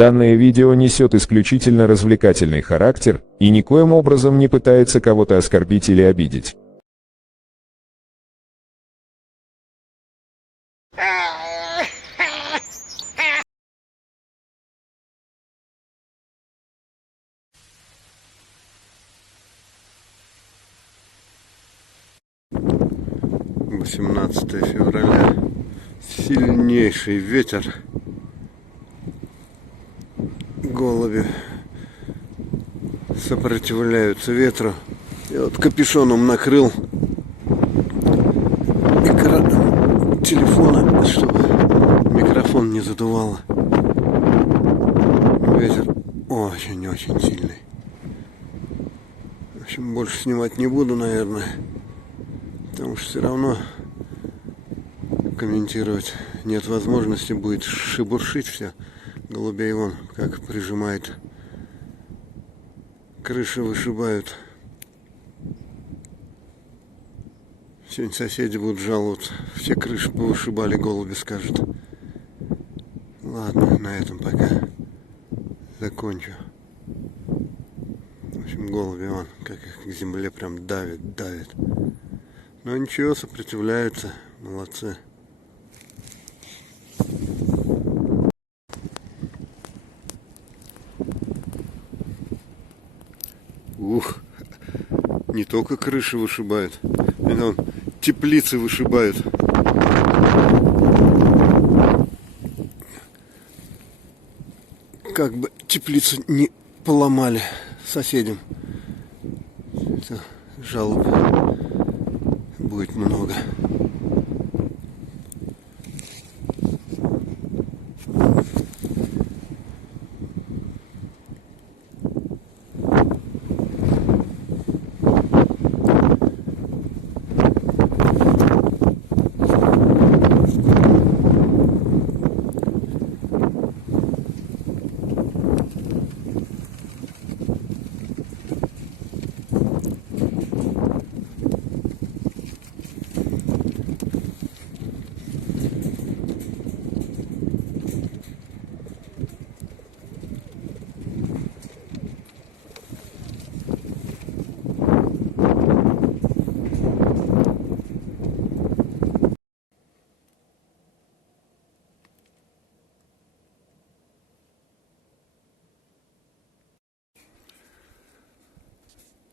Данное видео несет исключительно развлекательный характер и никоим образом не пытается кого-то оскорбить или обидеть. «18 февраля. Сильнейший ветер. Голуби сопротивляются ветру. Я вот капюшоном накрыл экран телефона, чтобы микрофон не задувало. Ветер очень-очень сильный. В общем, больше снимать не буду, наверное. Потому что все равно комментировать нет возможности, будет шебуршить все. Голубей вон как прижимает. Крыши вышибают. Сегодня соседи будут жаловаться. Все крыши повышибали, голуби скажут. Ладно, на этом пока закончу. В общем, голуби вон как их к земле прям давит. Но ничего, сопротивляются. Молодцы. Ух, не только крыши вышибают, это вон теплицы вышибают. Как бы теплицу не поломали соседям. Это жалоб будет много.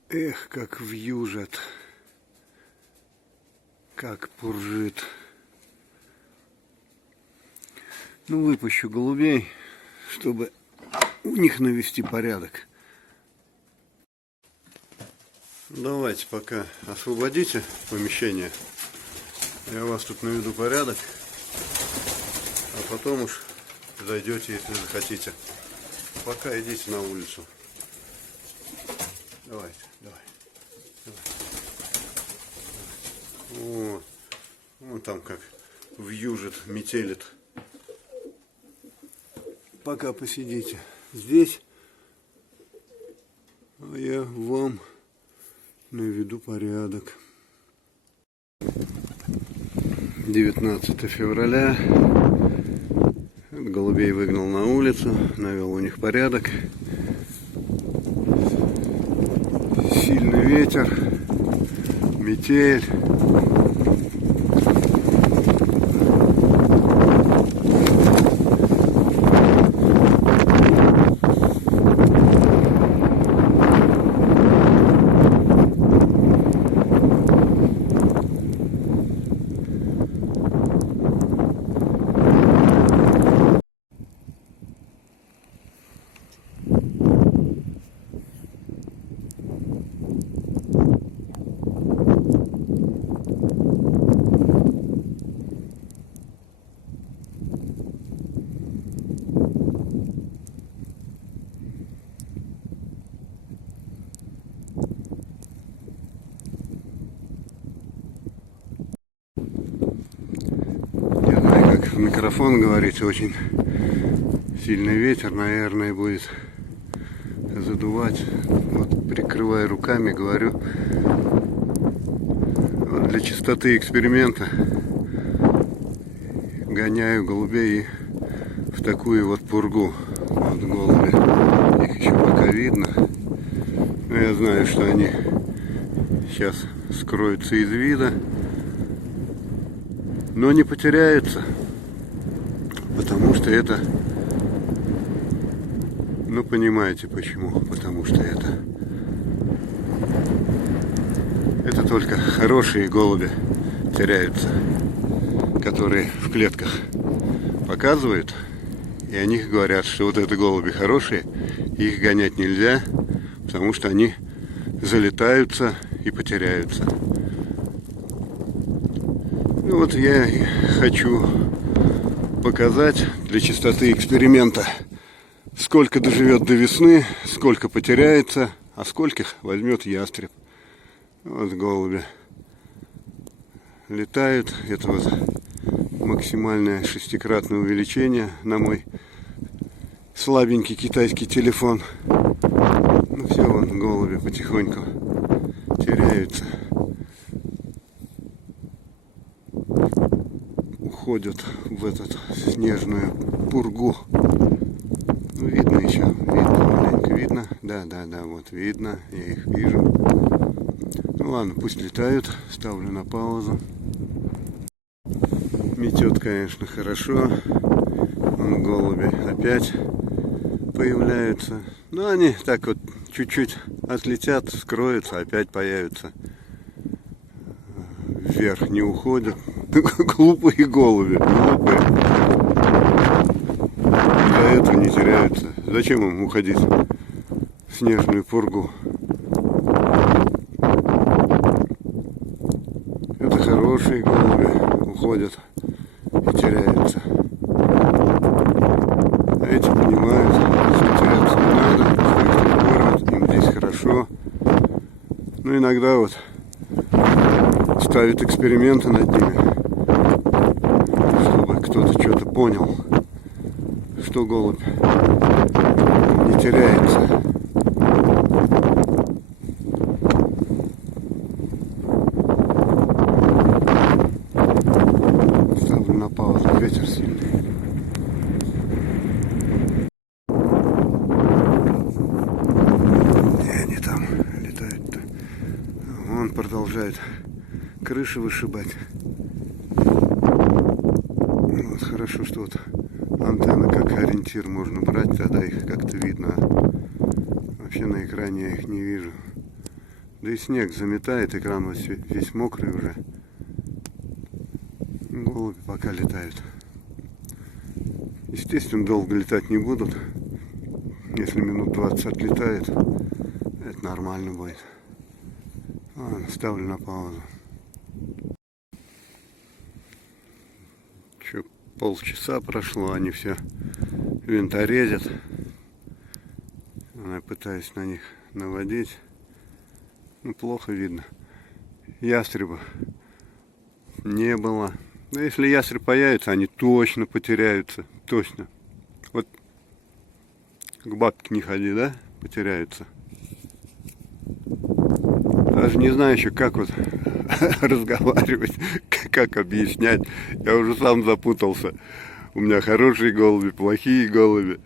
Эх, как вьюжат, как пуржит. Ну, выпущу голубей, чтобы у них навести порядок. Давайте пока освободите помещение. Я у вас тут наведу порядок. А потом уж зайдете, если захотите. Пока идите на улицу. Давайте. Вот. Вон там как вьюжит, метелит. Пока посидите здесь, а я вам наведу порядок. 19 февраля. Голубей выгнал на улицу, навел у них порядок. Сильный ветер, метель. В микрофон говорить, очень сильный ветер, наверное, будет задувать. Вот прикрывая руками, говорю, вот для чистоты эксперимента гоняю голубей в такую вот пургу. Вот голуби. Их еще пока видно. Но я знаю, что они сейчас скроются из вида. Но не потеряются. Потому что это... Ну, понимаете почему. Потому что это только хорошие голуби теряются, которые в клетках показывают, и о них говорят, что вот это голуби хорошие, их гонять нельзя, потому что они залетаются и потеряются. Ну вот я хочу показать для чистоты эксперимента, сколько доживет до весны, сколько потеряется, а скольких возьмет ястреб. Вот голуби летают. Это вот максимальное шестикратное увеличение на мой слабенький китайский телефон. Ну все, вон голуби потихоньку теряются. Уходят в эту снежную пургу. Ну, видно еще, видно, маленько видно. Да, вот видно, я их вижу. Ну ладно, пусть летают, ставлю на паузу. Метет, конечно, хорошо. Вон голуби опять появляются. Но они так вот чуть-чуть отлетят, скроются, опять появятся. Вверх не уходят. Глупые голуби, глупые. Из-за этого не теряются. Зачем им уходить в снежную пургу? Это хорошие голуби, уходят и теряются. А эти понимают, что теряться не надо, что их тут кормят, им здесь хорошо. Ну иногда вот ставят эксперименты над ними, чтобы кто-то что-то понял, что голубь не теряется. Ставлю на паузу, ветер сильный. Где они там летают-то? Он продолжает крыши вышибать. Вот, хорошо, что вот антенна как ориентир можно брать, тогда их как-то видно. Вообще на экране я их не вижу. Да и снег заметает, экран весь мокрый уже. Голуби пока летают. Естественно, долго летать не будут. Если минут 20 отлетает, это нормально будет. Ладно, ставлю на паузу. Еще полчаса прошло, они все винторезят. Я пытаюсь на них наводить. Ну, плохо видно. Ястреба не было. Да если ястреб появится, они точно потеряются. Точно. Вот к бабке не ходи, да? Потеряются. Даже не знаю еще, как вот разговаривать, как объяснять. Я уже сам запутался. У меня хорошие голуби, плохие голуби.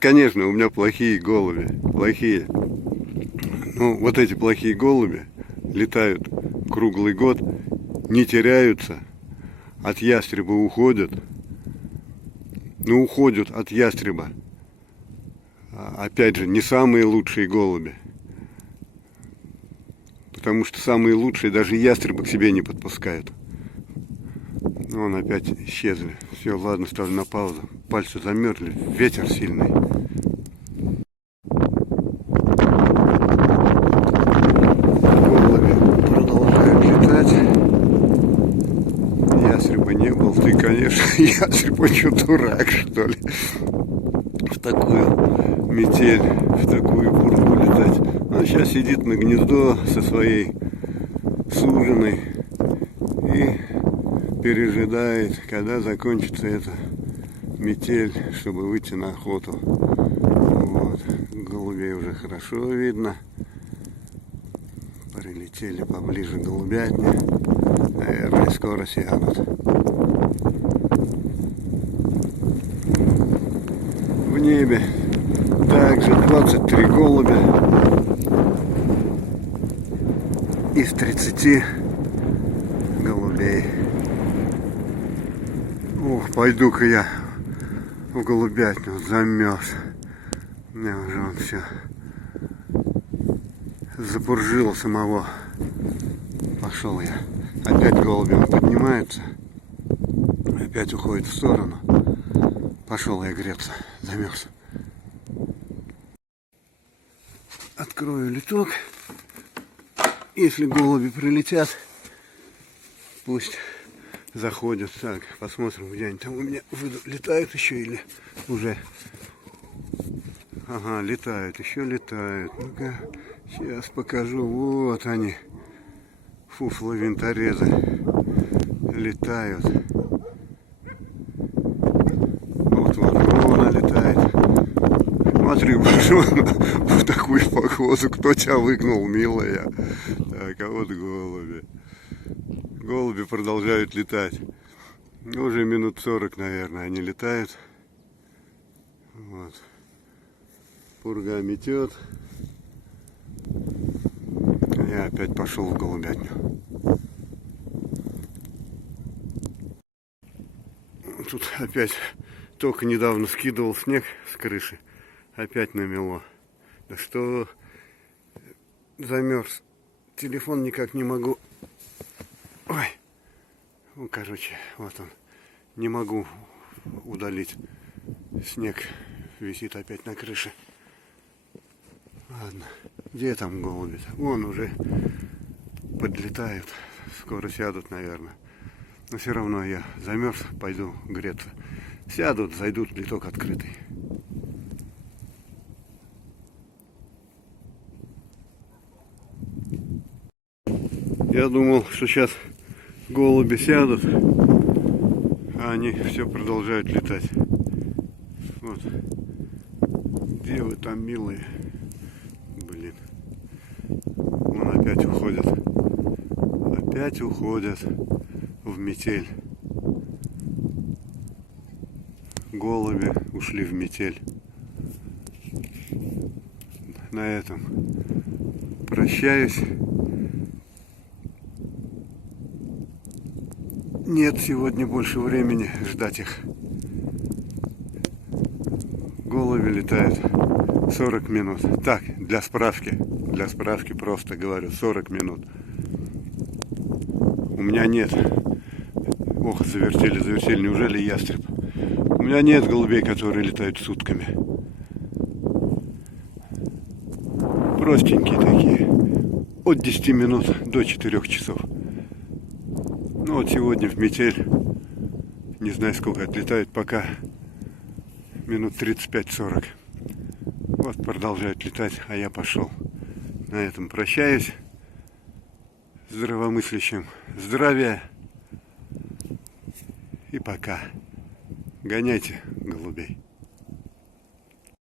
Конечно, у меня плохие голуби. Плохие. Ну, вот эти плохие голуби летают круглый год, не теряются, от ястреба уходят. Ну, уходят от ястреба. Опять же, не самые лучшие голуби. Потому что самые лучшие даже ястреба к себе не подпускают. Вон опять исчезли. Все, ладно, ставлю на паузу. Пальцы замерзли, ветер сильный. Голуби продолжают летать. Ястреба не был. Ты, конечно, ястреба что, дурак, что ли? В такую метель, в такую пургу летать. Он сейчас сидит на гнездо со своей суженой и пережидает, когда закончится эта метель, чтобы выйти на охоту. Вот. Голубей уже хорошо видно. Прилетели поближе к голубятне. Наверное, скоро сядут. небе также 23 голубя из 30 голубей. Ух, пойду-ка я в голубятню, замерз. У меня уже он все запуржило самого. Пошел я. Опять голуби он поднимается. Опять уходит в сторону. Пошел я греться. Замерз. Открою литок. Если голуби прилетят, пусть заходят. Так, посмотрим, где они там у меня летают еще или уже. Ага, летают, еще летают. Ну-ка, сейчас покажу. Вот они. Фуфлы винторезы. Летают. Вот, вон она летает. Смотри, в такую погоду, кто тебя выгнал, милая. Так, а вот голуби. Голуби продолжают летать. Уже минут 40, наверное, они летают. Вот. Пурга метет. Я опять пошел в голубятню. Тут опять только недавно скидывал снег с крыши. Опять намело. Да что, замерз. Телефон никак не могу. Ой. Ну, короче, вот он. Не могу удалить. Снег висит опять на крыше. Ладно. Где там голуби-то? Вон уже подлетают. Скоро сядут, наверное. Но все равно я замерз, пойду греться. Сядут, зайдут, литок открытый. Я думал, что сейчас голуби сядут, а они все продолжают летать. Вот. Где вы там, милые? Блин. Вон опять уходят. Опять уходят в метель. Голуби ушли в метель. На этом прощаюсь. Нет сегодня больше времени ждать их. Голуби летают 40 минут. Так, для справки просто говорю, 40 минут. У меня нет. Ох, завертели, неужели ястреб? У меня нет голубей, которые летают сутками. Простенькие такие. От 10 минут до 4 часов. Ну вот сегодня в метель, не знаю сколько отлетают, пока минут 35-40. Вот продолжают летать, а я пошел. На этом прощаюсь. Здравомыслящим здравия. И пока. Гоняйте голубей.